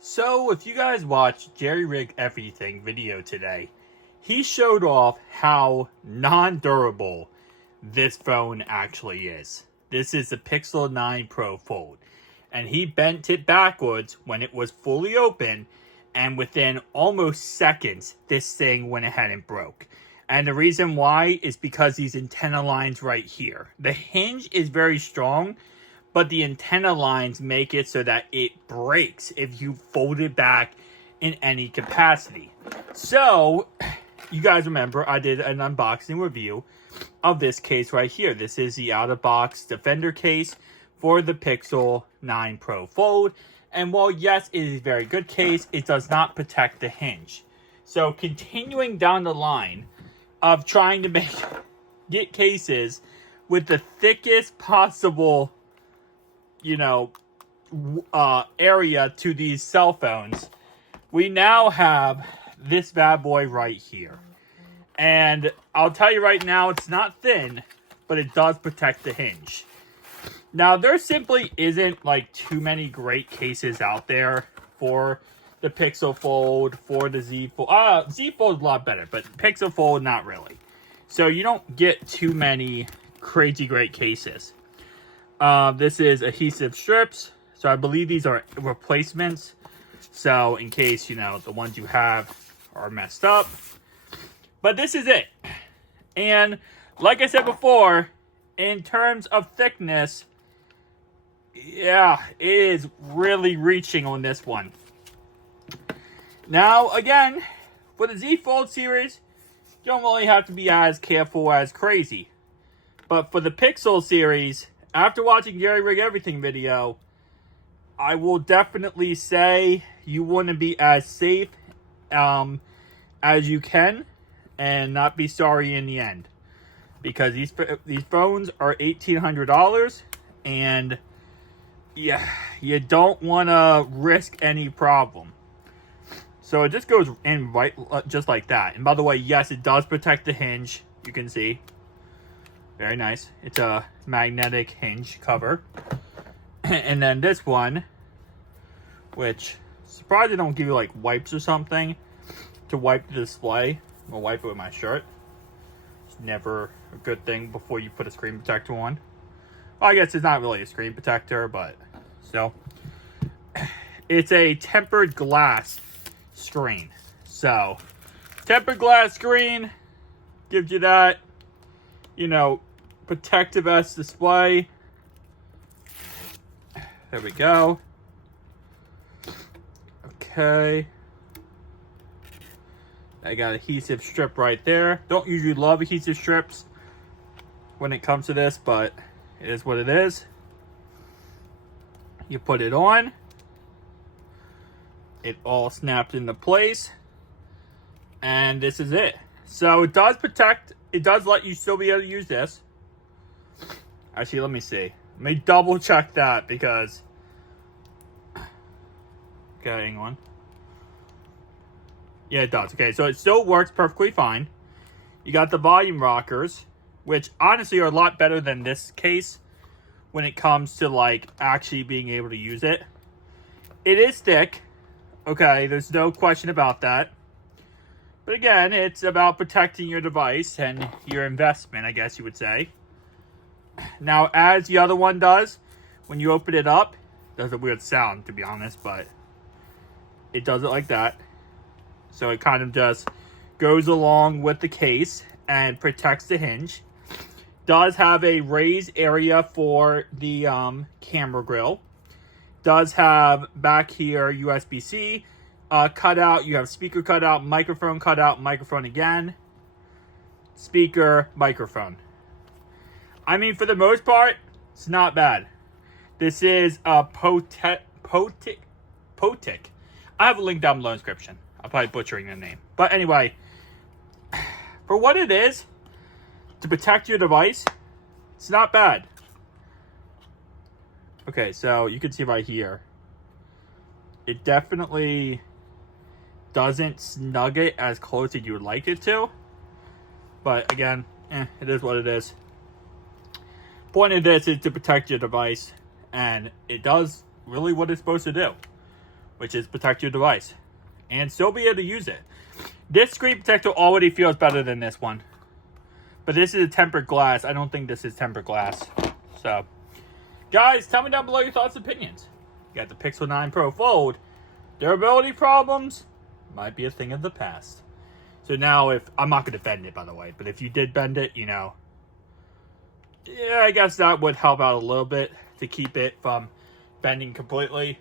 So, if you guys watched Jerry Rig Everything video today, he showed off how non-durable this phone actually is. This is the Pixel 9 Pro Fold, and he bent it backwards when it was fully open, and within almost seconds, this thing went ahead and broke. And the reason why is because these antenna lines right here. The hinge is very strong, but the antenna lines make it so that it breaks if you fold it back in any capacity. So, you guys remember I did an unboxing review of this case right here. This is the out-of-box Defender case for the Pixel 9 Pro Fold. And while yes, it is a very good case, it does not protect the hinge. So, continuing down the line of trying to get cases with the thickest possible area to these cell phones, we now have this bad boy right here. And I'll tell you right now, it's not thin, but it does protect the hinge. Now, there simply isn't like too many great cases out there for the Pixel Fold, for the Z Fold. Z Fold is a lot better, but Pixel Fold, not really. So you don't get too many crazy great cases. This is adhesive strips. So I believe these are replacements. So in case, the ones you have are messed up. But this is it. And like I said before, in terms of thickness, yeah, it is really reaching on this one. Now, again, for the Z Fold series, you don't really have to be as careful as crazy. But for the Pixel series, after watching Jerry Rig Everything video, I will definitely say you want to be as safe as you can and not be sorry in the end. Because these phones are $1,800 and yeah, you don't want to risk any problem. So it just goes in right just like that. And by the way, yes, it does protect the hinge. You can see. Very nice. It's a magnetic hinge cover. And then this one, which, surprised they don't give you like wipes or something to wipe the display. I'm gonna wipe it with my shirt. It's never a good thing before you put a screen protector on. Well, I guess it's not really a screen protector, but still. It's a tempered glass screen. So, tempered glass screen gives you that, protective S display. There we go. Okay. I got adhesive strip right there. Don't usually love adhesive strips when it comes to this, but it is what it is. You put it on. It all snapped into place. And this is it. So it does protect. It does let you still be able to use this. Actually, let me see. Let me double check that because... Okay, hang on. Yeah, it does. Okay, so it still works perfectly fine. You got the volume rockers, which honestly are a lot better than this case when it comes to, like, actually being able to use it. It is thick. Okay, there's no question about that. But again, it's about protecting your device and your investment, I guess you would say. Now, as the other one does, when you open it up, it does a weird sound, to be honest, but it does it like that. So it kind of just goes along with the case and protects the hinge. Does have a raised area for the camera grill. Does have back here USB-C cutout. You have speaker cutout, microphone again. Speaker, microphone. I mean, for the most part, it's not bad. This is a Potic. I have a link down below in the description. I'm probably butchering the name. But anyway, for what it is, to protect your device, it's not bad. Okay, so you can see right here. It definitely doesn't snug it as close as you would like it to. But again, it is what it is. Point of this is to protect your device, and it does really what it's supposed to do. which is protect your device and still be able to use it. This screen protector already feels better than this one. But this is a tempered glass. I don't think this is tempered glass. So, guys, tell me down below your thoughts and opinions. You got the Pixel 9 Pro Fold. Durability problems might be a thing of the past. So now if... I'm not going to bend it, by the way. But if you did bend it, you know... Yeah, I guess that would help out a little bit to keep it from bending completely.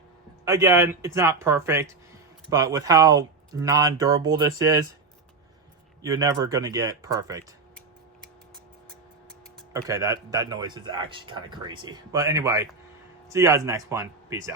Again, it's not perfect. But with how non-durable this is, you're never going to get perfect. Okay, that noise is actually kind of crazy. But anyway, see you guys in the next one. Peace out.